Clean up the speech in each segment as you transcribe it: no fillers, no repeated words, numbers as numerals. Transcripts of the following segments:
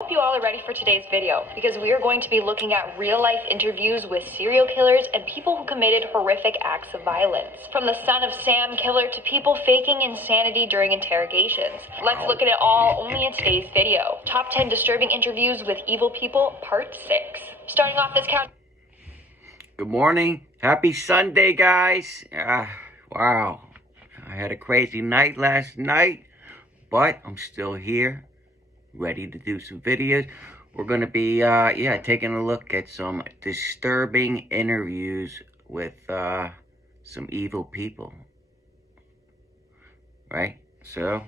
Hope you all are ready for today's video because we are going to be looking at real-life interviews with serial killers and people who committed horrific acts of violence. From the son of Sam killer to people faking insanity during interrogations. Let's look at it all only in today's video. Top 10 disturbing interviews with evil people, part 6. Starting off this count. Good morning. Happy Sunday, guys. Wow. I had a crazy night last night, but I'm still here, ready to do some videos. We're going to be, taking a look at some disturbing interviews with some evil people. Right? So,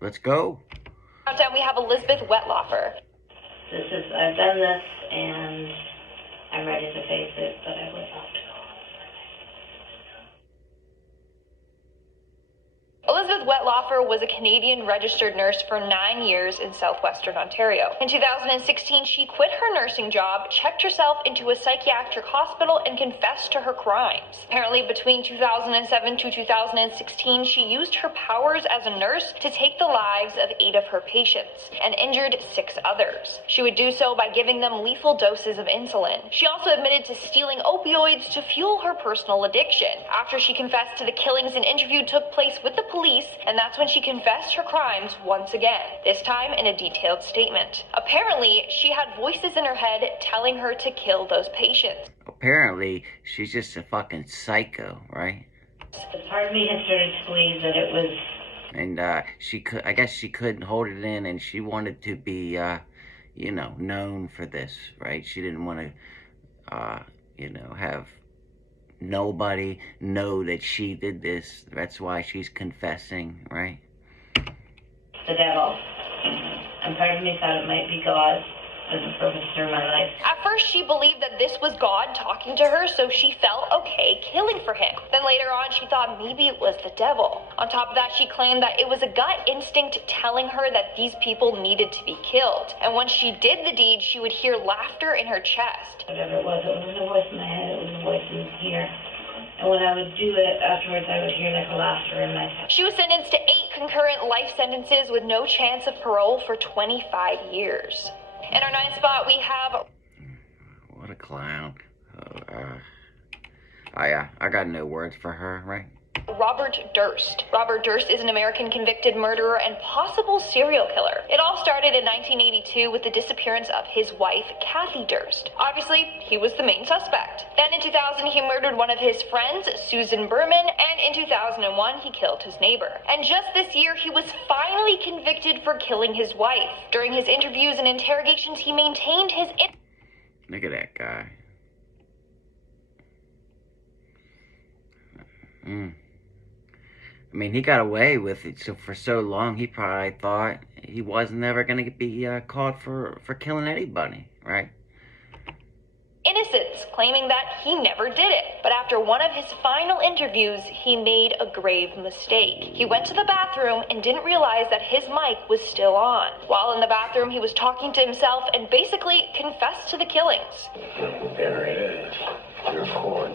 let's go. Countdown, we have Elizabeth Wettlaufer. I've done this, and I'm ready to face it, but I would love to go. Elizabeth Wettlaufer was a Canadian registered nurse for 9 years in southwestern Ontario. In 2016, she quit her nursing job, checked herself into a psychiatric hospital, and confessed to her crimes. Apparently, between 2007 to 2016, she used her powers as a nurse to take the lives of 8 of her patients and injured 6 others. She would do so by giving them lethal doses of insulin. She also admitted to stealing opioids to fuel her personal addiction. After she confessed to the killings, an interview took place with the police, and that's when she confessed her crimes once again, this time in a detailed statement. Apparently, she had voices in her head telling her to kill those patients. Apparently, she's just a fucking psycho, right? Part of me had started to believe that it was... And I guess she couldn't hold it in, and she wanted to be, known for this, right? She didn't want to, have nobody know that she did this. That's why she's confessing, right? the devil. And part of me thought it might be God as a purpose through my life. At first, she believed that this was God talking to her, so she felt okay killing for him. Then later on, she thought maybe it was the devil. On top of that, she claimed that it was a gut instinct telling her that these people needed to be killed. And when she did the deed, she would hear laughter in her chest. Whatever it wasn't a voice in my head, it was a voice in here. And when I would do it afterwards, I would hear like a laughter in my head. She was sentenced to 8 concurrent life sentences with no chance of parole for 25 years. In our 9th spot, we have... What a clown. I got no words for her, right? Robert Durst. Robert Durst is an American convicted murderer and possible serial killer. It all started in 1982 with the disappearance of his wife, Kathy Durst. Obviously, he was the main suspect. Then in 2000, he murdered one of his friends, Susan Berman, and in 2001, he killed his neighbor. And just this year, he was finally convicted for killing his wife. During his interviews and interrogations, he maintained his... Look at that guy. I mean, he got away with it for so long, he probably thought he was never going to be caught for killing anybody, right? Innocence, claiming that he never did it. But after one of his final interviews, he made a grave mistake. He went to the bathroom and didn't realize that his mic was still on. While in the bathroom, he was talking to himself and basically confessed to the killings. There it is. Your court.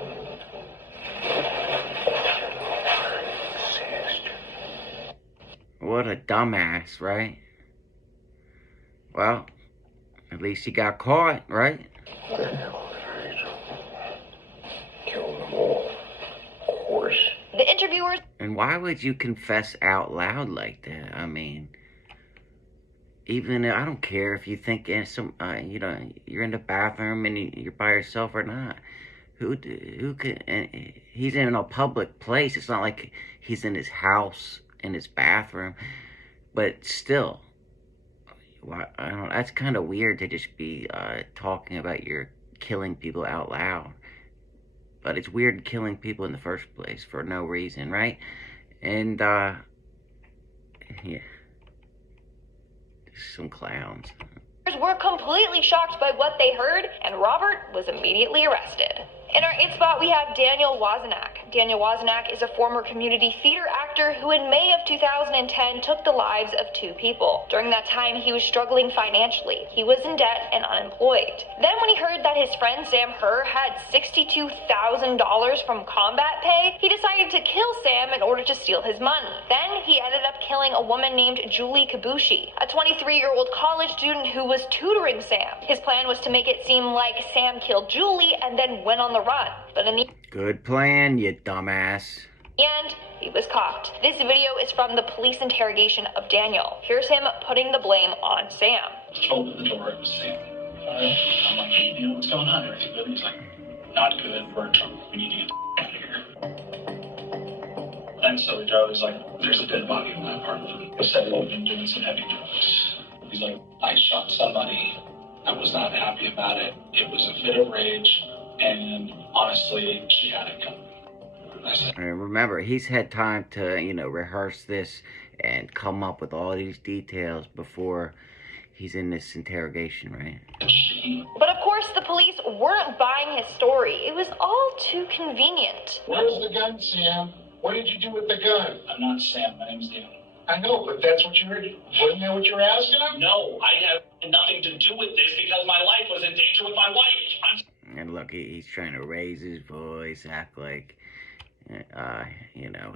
What a dumbass, right? Well, at least he got caught, right? What the hell is Rachel? Kill them all. Of course. The interviewers... And why would you confess out loud like that? I mean, even I don't care if you think you're in the bathroom and you're by yourself or not. Who could? And he's in a public place. It's not like he's in his house in his bathroom, but still, I don't. That's kind of weird to just be talking about your killing people out loud. But it's weird killing people in the first place for no reason, right? And yeah, some clowns. were completely shocked by what they heard, and Robert was immediately arrested. In our 8th spot, we have Daniel Wozniak. Daniel Wozniak is a former community theater actor actor who in May of 2010 took the lives of 2 people. During that time, he was struggling financially. He was in debt and unemployed. Then when he heard that his friend Sam Herr had $62,000 from combat pay, he decided to kill Sam in order to steal his money. Then he ended up killing a woman named Julie Kabushi, a 23-year-old college student who was tutoring Sam. His plan was to make it seem like Sam killed Julie and then went on the run. But in the Good plan, you dumbass. end, he was caught. This video is from the police interrogation of Daniel. Here's him putting the blame on Sam. Opened the door, it was Sam. I'm like, hey, you know, what's going on? Everything good? He's like, not good, we're in trouble. We need to get the out of here. And so we drove, he's like, there's a dead body in my apartment. He said he'd been doing some heavy drugs. He's like, I shot somebody. I was not happy about it. It was a fit of rage, and honestly, she had it coming. I said, And remember, he's had time to, rehearse this and come up with all these details before he's in this interrogation, right? she, But of course, the police weren't buying his story. It was all too convenient. Where's the gun, Sam? What did you do with the gun? I'm not Sam, my name's Daniel. I know, but that's what you heard. Wasn't that what you were asking him? No, I have nothing to do with this because my life was in danger with my wife. And look, he's trying to raise his voice, act like,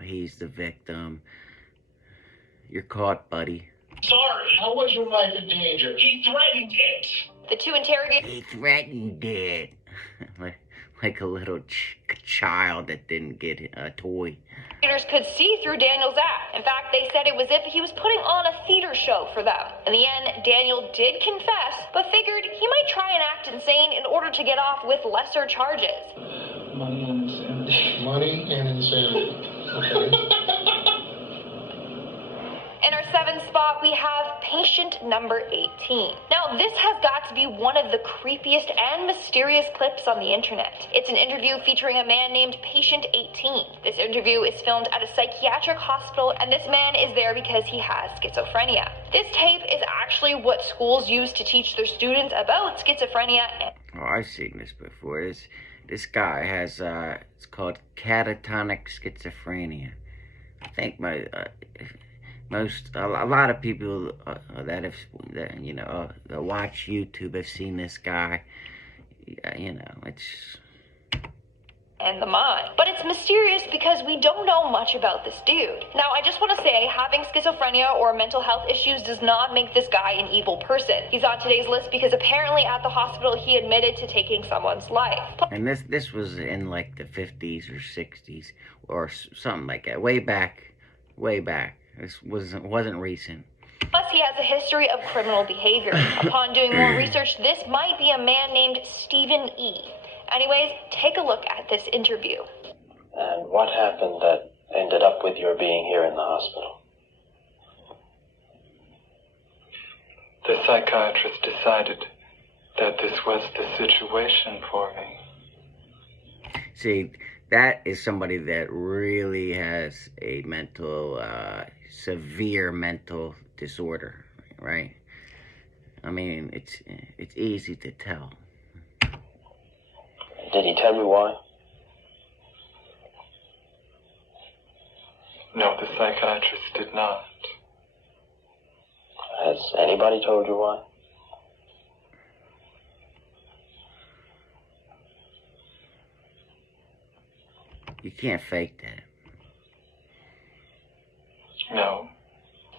he's the victim. You're caught, buddy. I'm sorry. How was your life in danger? He threatened it. The 2 interrogators He threatened it. like a little child that didn't get a toy. could see through Daniel's act. In fact, they said it was as if he was putting on a theater show for them. In the end, Daniel did confess, but figured he might try and act insane in order to get off with lesser charges. Money and insanity. Money and insanity. Okay. In our 7th spot, we have patient number 18. Now, this has got to be one of the creepiest and mysterious clips on the internet. It's an interview featuring a man named Patient 18. This interview is filmed at a psychiatric hospital, and this man is there because he has schizophrenia. This tape is actually what schools use to teach their students about schizophrenia. Oh, I've seen this before. This guy has, it's called catatonic schizophrenia. I think a lot of people that watch YouTube have seen this guy. It's And the mind. But it's mysterious because we don't know much about this dude. Now, I just want to say, having schizophrenia or mental health issues does not make this guy an evil person. He's on today's list because apparently at the hospital he admitted to taking someone's life. and this was in like the 50s or 60s or something like that. Way back. This wasn't recent. Plus, he has a history of criminal behavior. Upon doing more research, this might be a man named Stephen E. Anyways, take a look at this interview. And what happened that ended up with your being here in the hospital? The psychiatrist decided that this was the situation for me. See, that is somebody that really has a severe mental disorder, right? I mean, it's easy to tell. Did he tell you why? No, the psychiatrist did not. Has anybody told you why? You can't fake that. No.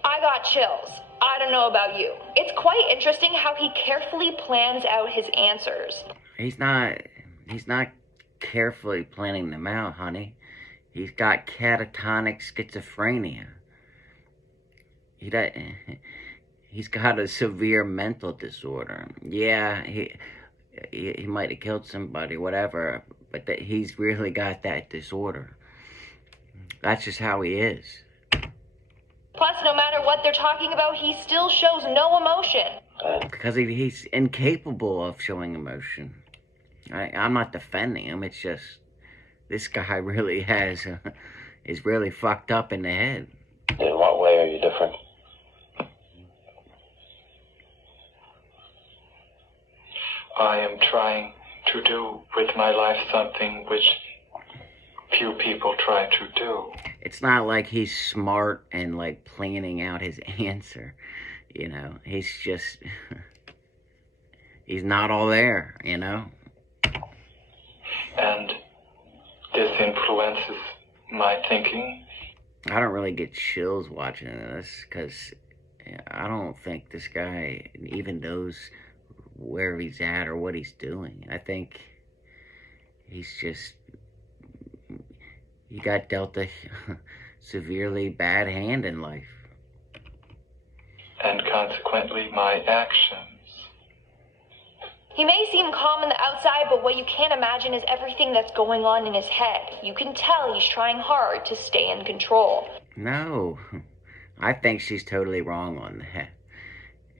I got chills. I don't know about you. It's quite interesting how he carefully plans out his answers. He's not carefully planning them out, honey. He's got catatonic schizophrenia. He's got a severe mental disorder. Yeah, he might have killed somebody, whatever, but he's really got that disorder. That's just how he is. Plus, no matter what they're talking about, he still shows no emotion. Because he's incapable of showing emotion. I'm not defending him. It's just this guy really is really fucked up in the head. In what way are you different? I am trying to do with my life something which few people try to do. It's not like he's smart and like planning out his answer. You know, he's just, he's not all there, you know? And this influences my thinking. I don't really get chills watching this because I don't think this guy even knows where he's at or what he's doing. I think he's just, he got dealt a severely bad hand in life. And consequently my actions. He may seem calm on the outside, but what you can't imagine is everything that's going on in his head. You can tell he's trying hard to stay in control. No, I think she's totally wrong on that.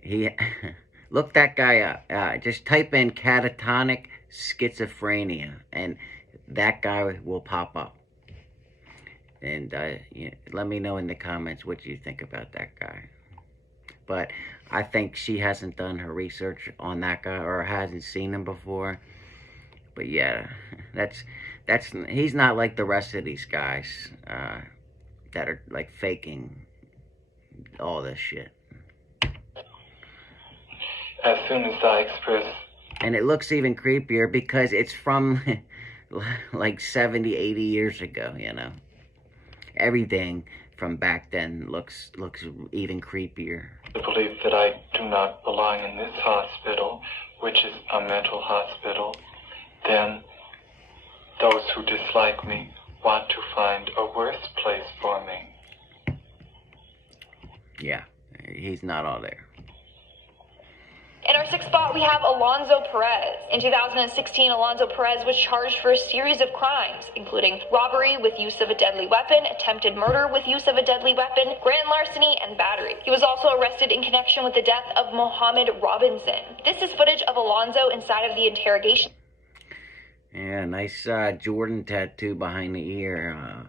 He, look that guy up. Just type in catatonic schizophrenia, and that guy will pop up. And let me know in the comments what you think about that guy. But I think she hasn't done her research on that guy or hasn't seen him before. But yeah, he's not like the rest of these guys that are like faking all this shit. As soon as I express... And it looks even creepier because it's from like 70, 80 years ago, you know. Everything from back then looks even creepier. I believe that I do not belong in this hospital, which is a mental hospital, then those who dislike me want to find a worse place for me. Yeah, he's not all there. In our sixth spot, we have Alonzo Perez. In 2016, Alonzo Perez was charged for a series of crimes, including robbery with use of a deadly weapon, attempted murder with use of a deadly weapon, grand larceny, and battery. He was also arrested in connection with the death of Mohammed Robinson. This is footage of Alonzo inside of the interrogation. Yeah, nice Jordan tattoo behind the ear.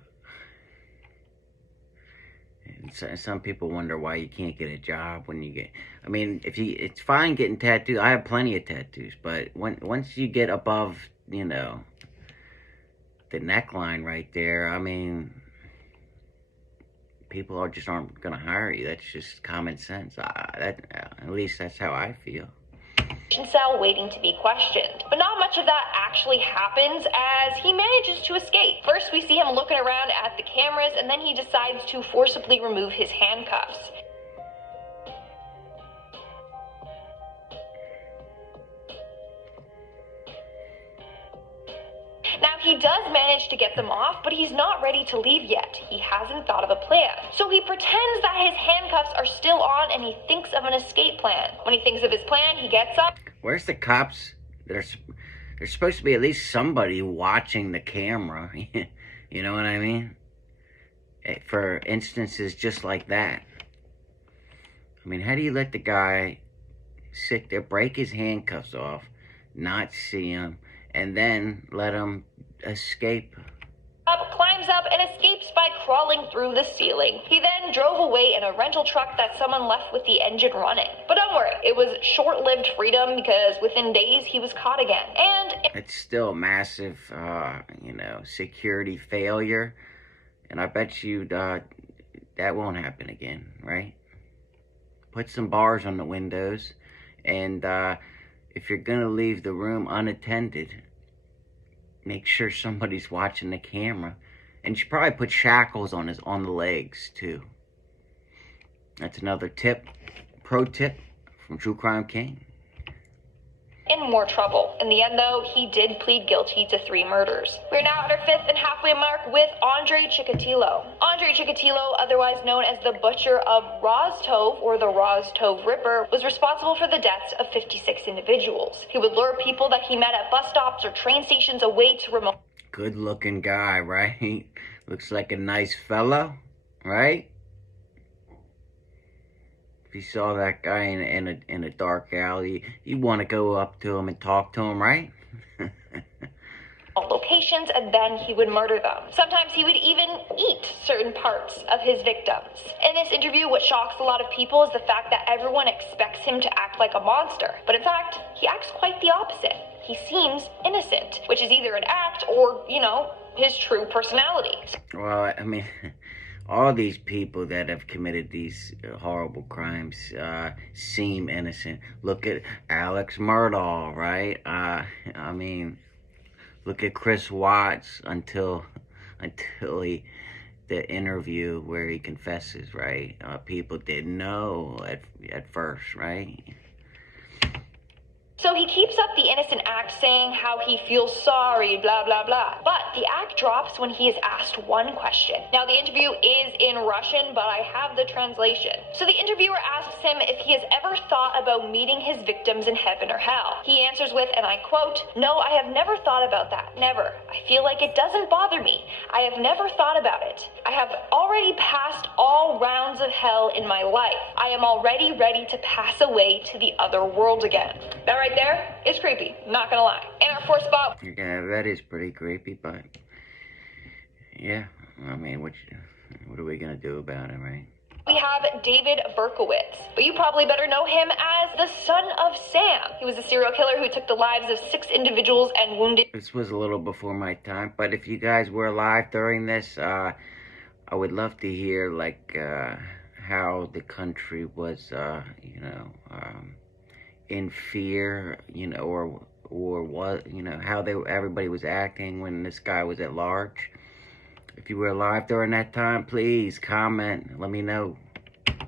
Some people wonder why you can't get a job when you get... I mean, it's fine getting tattoos. I have plenty of tattoos, but once you get above, you know, the neckline right there, I mean, people aren't going to hire you. That's just common sense. At least that's how I feel. Cell waiting to be questioned. But not much of that actually happens as he manages to escape. First, we see him looking around at the cameras, and then he decides to forcibly remove his handcuffs. Now, he does manage to get them off, but he's not ready to leave yet. He hasn't thought of a plan. So he pretends that his handcuffs are still on and he thinks of an escape plan. When he thinks of his plan, he gets up. Where's the cops? There's supposed to be at least somebody watching the camera. You know what I mean? For instances just like that. I mean, how do you let the guy sit there, break his handcuffs off, not see him, and then let him escape? Climbs up and escapes by crawling through the ceiling. He then drove away in a rental truck that someone left with the engine running. But don't worry, it was short-lived freedom because within days he was caught again. And it's still massive, you know, security failure. And I bet you that won't happen again, right? Put some bars on the windows. And if you're gonna leave the room unattended, make sure somebody's watching the camera. And you should probably put shackles on the legs too. That's another tip, pro tip from True Crime King. In more trouble. In the end, though, he did plead guilty to 3 murders. We're now at our 5th and halfway mark with Andre Chikatilo. Andre Chikatilo, otherwise known as the Butcher of Rostov, or the Rostov Ripper, was responsible for the deaths of 56 individuals. He would lure people that he met at bus stops or train stations away to remote... Good looking guy, right? Looks like a nice fellow, right? If you saw that guy in a dark alley, you want to go up to him and talk to him, right? locations, and then he would murder them. Sometimes he would even eat certain parts of his victims. In this interview, what shocks a lot of people is the fact that everyone expects him to act like a monster. But in fact, he acts quite the opposite. He seems innocent, which is either an act or, his true personality. Well, I mean, all these people that have committed these horrible crimes seem innocent. Look at Alex Murdaugh, right? I mean, look at Chris Watts until the interview where he confesses, right? People didn't know at first, right? So he keeps up the innocent act saying how he feels sorry, blah, blah, blah. But the act drops when he is asked one question. Now, the interview is in Russian, but I have the translation. So the interviewer asks him if he has ever thought about meeting his victims in heaven or hell. He answers with, and I quote, "No, I have never thought about that. Never. I feel like it doesn't bother me. I have never thought about it. I have already passed all rounds of hell in my life. I am already ready to pass away to the other world again." That right there is creepy, not gonna lie. In our fourth spot, Yeah, that is pretty creepy, but yeah, I mean, what are we gonna do about it, right? we have David Berkowitz, but you probably better know him as the son of Sam. He was a serial killer who took the lives of 6 individuals and wounded. This was a little before my time, but if you guys were alive during this, I would love to hear, like, how the country was, in fear, or what, how everybody was acting when this guy was at large. If you were alive during that time, please comment, let me know.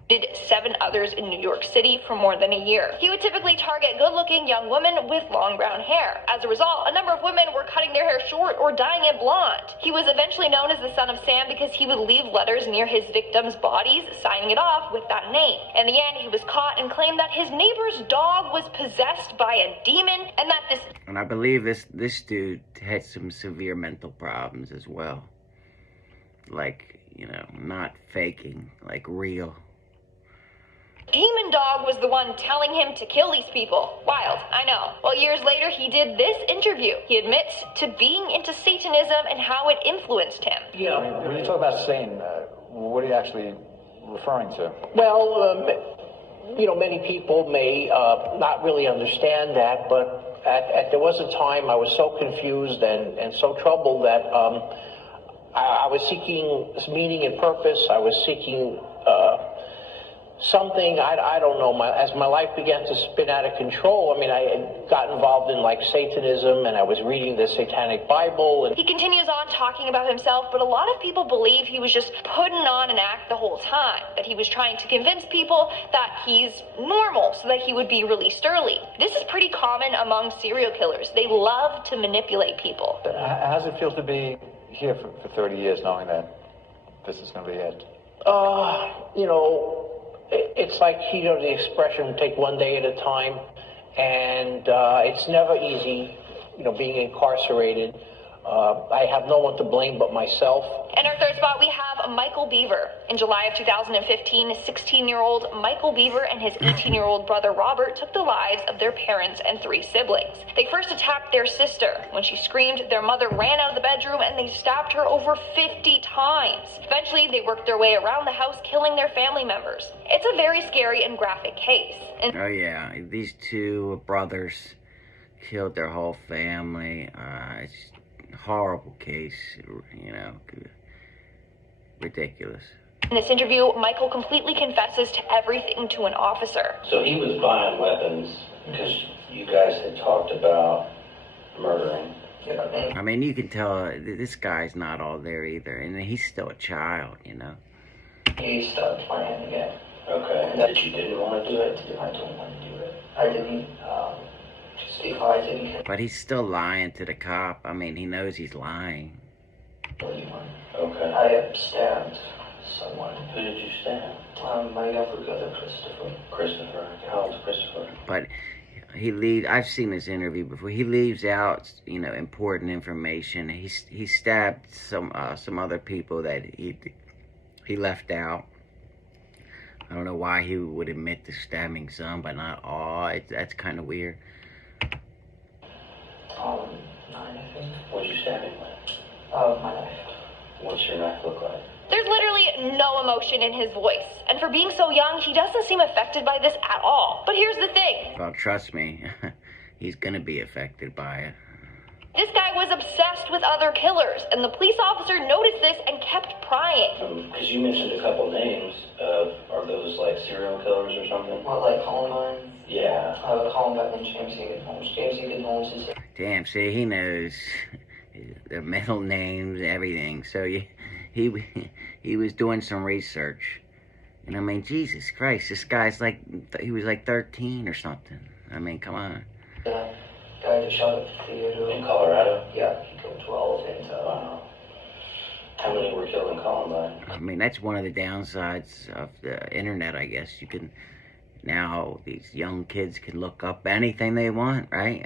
Did 7 others in New York City for more than a year. He would typically target good-looking young women with long brown hair. As a result, a number of women were cutting their hair short or dyeing it blonde. He was eventually known as the son of Sam because he would leave letters near his victims' bodies, signing it off with that name. In the end, he was caught and claimed that his neighbor's dog was possessed by a demon, and that this... And I believe this dude had some severe mental problems as well. Like, not faking, like real. demon dog was the one telling him to kill these people. Wild, I know. Well, years later, he did this interview. He admits to being into Satanism and how it influenced him. Yeah. When you talk about Satan, what are you actually referring to? Well, many people may not really understand that, but there was a time I was so confused and so troubled that I was seeking meaning and purpose. I was seeking something, I don't know, as my life began to spin out of control. I mean, I had got involved in like Satanism, and I was reading the Satanic Bible. And he continues on talking about himself, but a lot of people believe he was just putting on an act the whole time, that he was trying to convince people that he's normal so that he would be released early. This is pretty common among serial killers. They love to manipulate people. How does it feel to be here for 30 years knowing that this is going to be it? It's like, the expression, take one day at a time, and it's never easy, being incarcerated. I have no one to blame but myself. In our third spot, we have Michael Beaver. In July of 2015, 16-year-old Michael Beaver and his 18-year-old brother Robert took the lives of their parents and 3 siblings. They first attacked their sister. When she screamed, their mother ran out of the bedroom and they stabbed her over 50 times. Eventually, they worked their way around the house, killing their family members. It's a very scary and graphic case. Oh yeah, these 2 brothers killed their whole family. It's horrible case, ridiculous. In this interview, Michael completely confesses to everything to an officer. So he was buying weapons because you guys had talked about murdering. I mean, you can tell this guy's not all there either, and he's still a child, He started playing again. Okay. And that you didn't want to do it? I didn't want to do it. I didn't. But he's still lying to the cop. I mean, he knows he's lying. Okay. I have stabbed someone. Who did you stab? My younger brother, Christopher. Christopher? How old's Christopher? But I've seen this interview before. He leaves out, important information. He stabbed some other people that he left out. I don't know why he would admit to stabbing some, but not all. That's kind of weird. 9, I think. What'd you stab him with? My knife. What's your knife look like? There's literally no emotion in his voice. And for being so young, he doesn't seem affected by this at all. But here's the thing. Well, trust me, he's gonna be affected by it. This guy was obsessed with other killers, and the police officer noticed this and kept prying. Because you mentioned a couple names. Are those like serial killers or something? What, like Columbine? Yeah. Columbine and James Egan Holmes. James Egan Holmes is... Damn, see, he knows their middle names, everything. So he was doing some research. And I mean, Jesus Christ, this guy's like, he was like 13 or something. I mean, come on. The guy that shot at the theater. In Colorado? Yeah, he killed 12 and... Wow. How many were killed in Columbine? I mean, that's one of the downsides of the internet, I guess. You can, now these young kids can look up anything they want, right?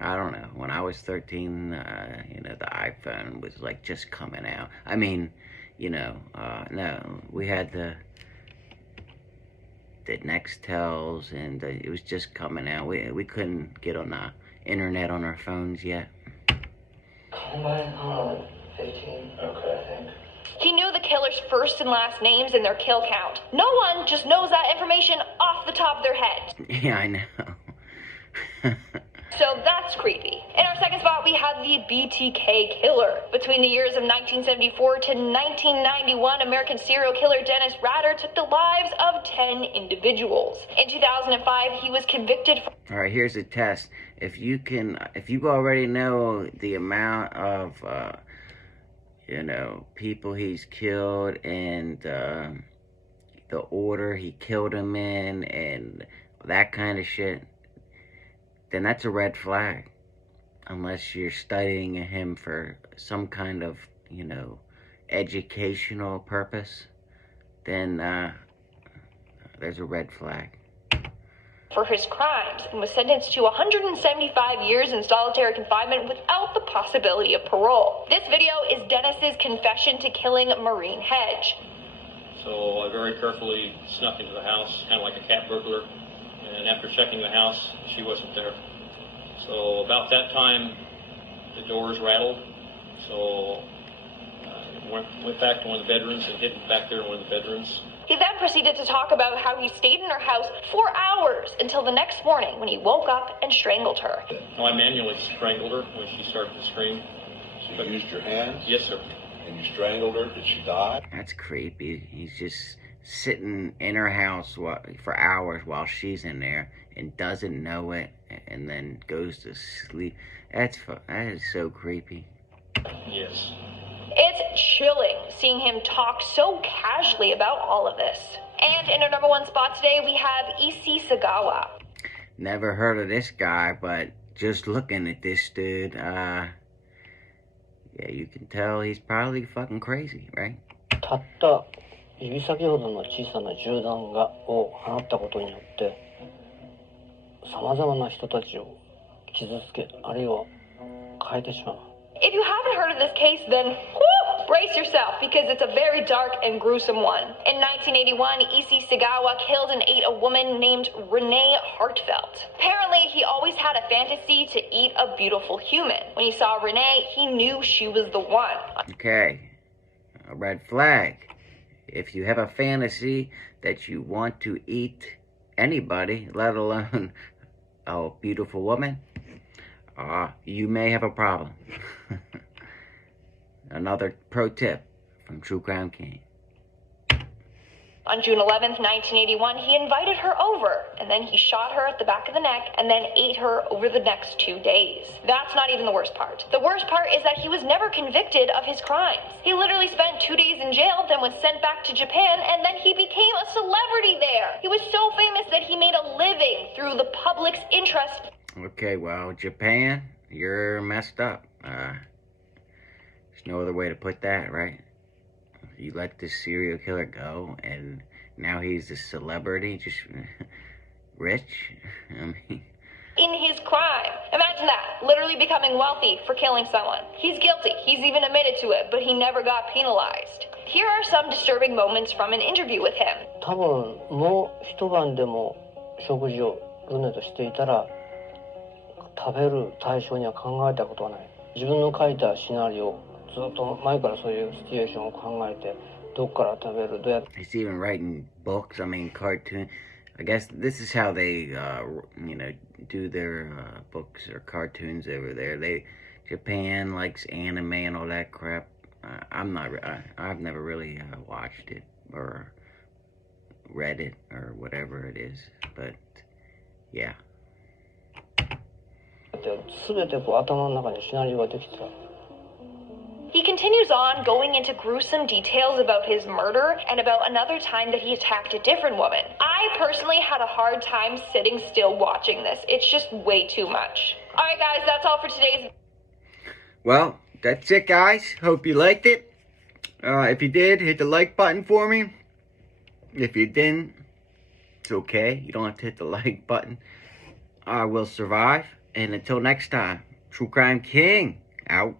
I don't know. When I was 13, the iPhone was like just coming out. I mean, no, we had the Nextels, and it was just coming out. We couldn't get on the internet on our phones yet. Columbine, I don't know, 15. Okay, I think. He knew the killer's first and last names and their kill count. No one just knows that information off the top of their head. Yeah, I know. So that's creepy. In our second spot, we have the BTK killer. Between the years of 1974 to 1991, American serial killer Dennis Rader took the lives of 10 individuals. In 2005, he was convicted for... All right, here's a test. If you already know the amount of, people he's killed and the order he killed them in and that kind of shit, then that's a red flag. Unless you're studying him for some kind of, educational purpose, then there's a red flag. For his crimes and was sentenced to 175 years in solitary confinement without the possibility of parole. This video is Dennis's confession to killing Maureen Hedge. So I very carefully snuck into the house, kind of like a cat burglar. And after checking the house, she wasn't there. So about that time, the doors rattled. So I went back to one of the bedrooms and hid back there in one of the bedrooms. He then proceeded to talk about how he stayed in her house for hours until the next morning when he woke up and strangled her. No, I manually strangled her when she started to scream. So you used your hands? Yes, sir. And you strangled her? Did she die? That's creepy. He's just sitting in her house for hours while she's in there and doesn't know it, and then goes to sleep. That is so creepy. Yes. It's chilling seeing him talk so casually about all of this. And in our number one spot today, we have Issei Sagawa. Never heard of this guy, but just looking at this dude, yeah, you can tell he's probably fucking crazy, right? たった指先ほどの小さな銃弾を放ったことによって様々な人たちを傷つけ、あるいは変えてしまう。 If you haven't heard of this case, then brace yourself, because it's a very dark and gruesome one. In 1981, Issei Sagawa killed and ate a woman named Renee Hartfelt. Apparently, he always had a fantasy to eat a beautiful human. When he saw Renee, he knew she was the one. Okay, a red flag. If you have a fantasy that you want to eat anybody, let alone a beautiful woman, you may have a problem. Another pro tip from True Crime King. On June 11th, 1981, he invited her over, and then he shot her at the back of the neck and then ate her over the next 2 days. That's not even the worst part. The worst part is that he was never convicted of his crimes. He literally spent 2 days in jail, then was sent back to Japan, and then he became a celebrity there. He was so famous that he made a living through the public's interest. Okay, well, Japan, you're messed up. There's no other way to put that, right? You let this serial killer go, and now he's a celebrity, just rich. I mean, in his crime. Imagine that, literally becoming wealthy for killing someone. He's guilty. He's even admitted to it, but he never got penalized. Here are some disturbing moments from an interview with him. 多分もう一晩でも食事をルネとしていたら食べる対象には考えたことはない。自分の書いたシナリオ、ずっと前からそういうシチュエーションを考えて、どっから食べる、どうやって。 He's even writing books, I mean, I guess this is how they, do their books or cartoons over there. Japan likes anime and all that crap. I've never really watched it or read it or whatever it is, but yeah. 全てこう頭の中にシナリオができてた。 He continues on, going into gruesome details about his murder and about another time that he attacked a different woman. I personally had a hard time sitting still watching this. It's just way too much. Alright guys, that's all for today's... Well, that's it guys. Hope you liked it. If you did, hit the like button for me. If you didn't, it's okay. You don't have to hit the like button. I will survive. And until next time, True Crime King, out.